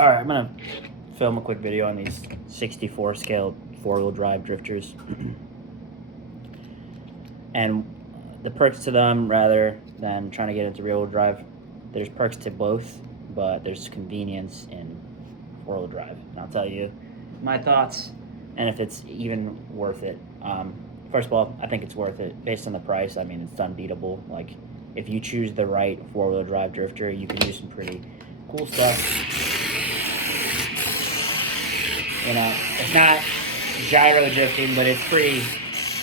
Alright, I'm gonna film a quick video on these 64 scale four-wheel drive drifters. And the perks to them, rather than trying to get into rear-wheel drive, there's perks to both, but there's convenience in four-wheel drive. And I'll tell you my thoughts and if it's even worth it. First of all, I think it's worth it based on the price. I mean, it's unbeatable. Like, if you choose the right four-wheel drive drifter, you can do some pretty cool stuff. You know, it's not gyro drifting, but it's pretty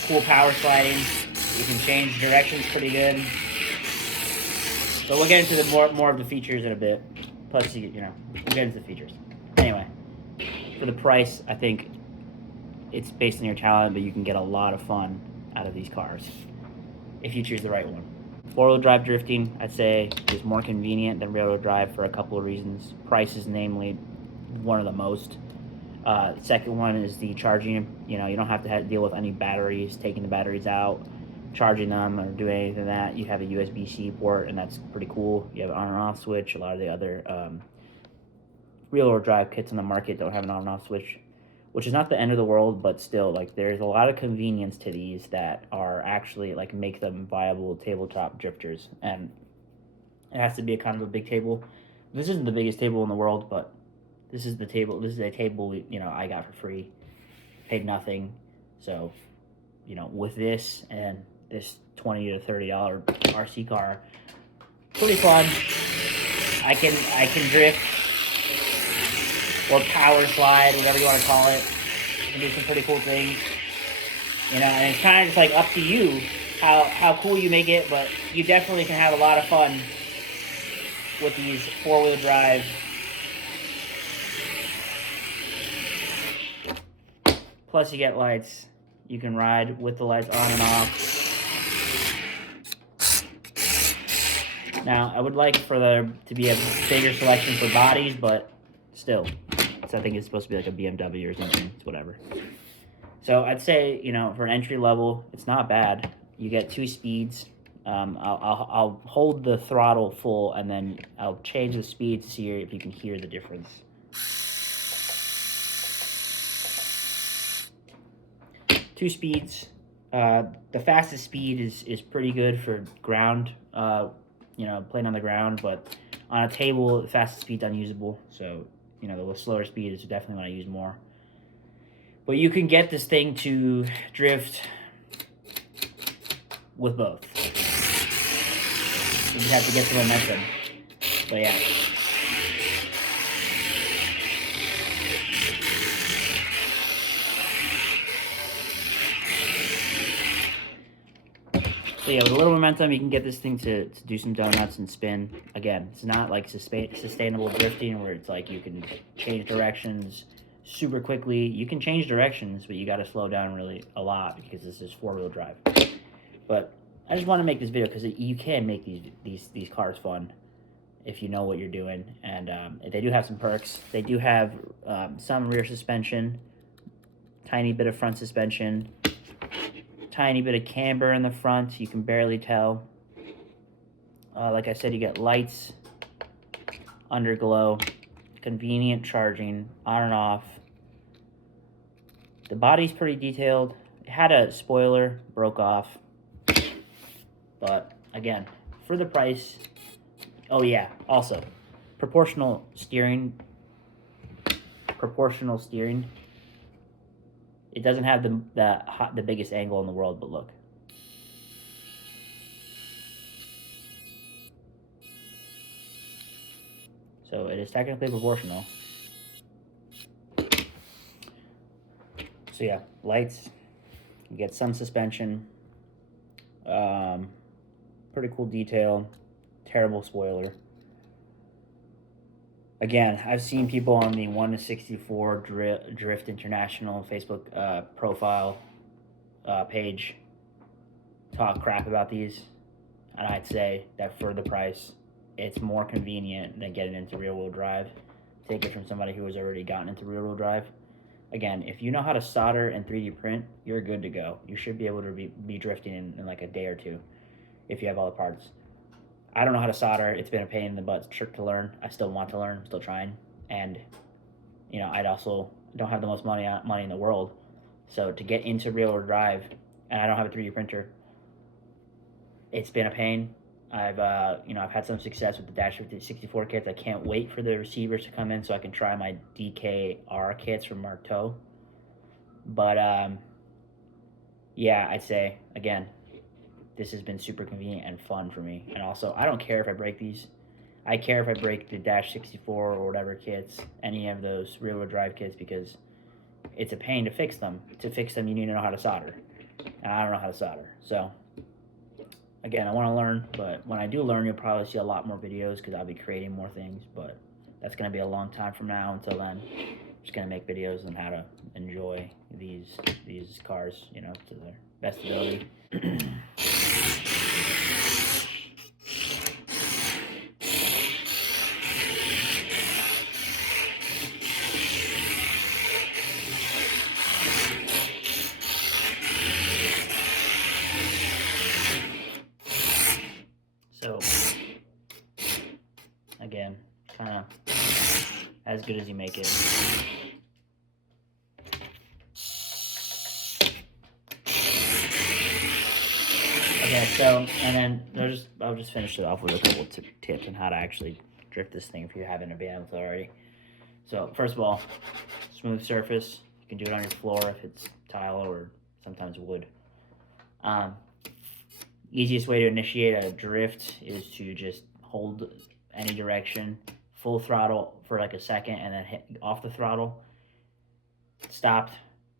cool power sliding. You can change directions pretty good. So we'll get into the more of the features in a bit. Plus, we'll get into the features. Anyway, for the price, I think it's based on your talent, but you can get a lot of fun out of these cars if you choose the right one. Four-wheel drive drifting, I'd say, is more convenient than rear-wheel drive for a couple of reasons. Price is namely one of the most. Second one is the charging. You don't have to deal with any batteries, taking the batteries out, charging them, or doing anything like that. You have a USB-C port, and that's pretty cool. You have an on and off switch. A lot of the other rear-wheel drive kits on the market don't have an on and off switch, which is not the end of the world, but still, like, there's a lot of convenience to these that are actually, like, make them viable tabletop drifters. And it has to be a kind of a big table. This isn't the biggest table in the world, but this is the table. This is a table I got for free, paid nothing. So, with this and this $20 to $30 RC car, pretty fun. I can drift or power slide, whatever you want to call it. You can do some pretty cool things. And it's kind of just like up to you how cool you make it, but you definitely can have a lot of fun with these four-wheel drive. Plus, you get lights. You can ride with the lights on and off. Now, I would like for there to be a bigger selection for bodies, but still. So I think it's supposed to be like a BMW or something. It's whatever. So I'd say, for an entry level, it's not bad. You get 2 speeds. I'll hold the throttle full, and then I'll change the speed to see if you can hear the difference. 2 speeds. The fastest speed is pretty good for ground, playing on the ground, but on a table, the fastest speed's unusable. So, the slower speed is definitely what I use more. But you can get this thing to drift with both. You just have to get the momentum. But yeah. So yeah, with a little momentum, you can get this thing to do some donuts and spin. Again, it's not like sustainable drifting where it's like you can change directions super quickly. You can change directions, but you got to slow down really a lot because this is four-wheel drive. But I just want to make this video because you can make these cars fun if you know what you're doing. And they do have some perks. They do have some rear suspension, tiny bit of front suspension, tiny bit of camber in the front. You can barely tell. Like I said, you get lights, underglow, convenient charging, on and off. The body's pretty detailed. It had a spoiler, broke off. But again, for the price. Oh yeah, also proportional steering. It doesn't have the biggest angle in the world, but look. So it is technically proportional. So yeah, lights. You get some suspension. Pretty cool detail. Terrible spoiler. Again, I've seen people on the 1-64 Drift International Facebook profile page talk crap about these, and I'd say that for the price, it's more convenient than getting into rear-wheel drive. Take it from somebody who has already gotten into rear-wheel drive. Again, if you know how to solder and 3D print, you're good to go. You should be able to be drifting in like a day or two if you have all the parts. I don't know how to solder. It's been a pain in the butt to learn. I still want to learn. I'm still trying. and you know, I'd also don't have the most money in the world. So to get into rear-wheel drive, and I don't have a 3D printer, it's been a pain. I've had some success with the Dash 64 kits. I can't wait for the receivers to come in so I can try my DKR kits from Mark II. But yeah, I'd say again, this has been super convenient and fun for me. And also, I don't care if I break these. I care if I break the Dash 64 or whatever kits, any of those rear-wheel drive kits, because it's a pain to fix them. To fix them, you need to know how to solder, and I don't know how to solder. So again, I want to learn, but when I do learn, you'll probably see a lot more videos because I'll be creating more things. But that's going to be a long time from now. Until then, I'm just going to make videos on how to enjoy these cars, you know, to their best ability. So again, kind of as good as you make it. Okay, so, and then I'll just finish it off with a couple tips on how to actually drift this thing if you haven't been able to already. So first of all, smooth surface. You can do it on your floor if it's tile or sometimes wood. Easiest way to initiate a drift is to just hold any direction, full throttle for like a second, and then hit off the throttle, stop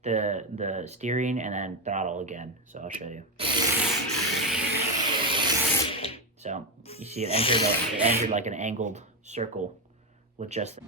the steering, and then throttle again. So I'll show you. So you see it entered like an angled circle with just.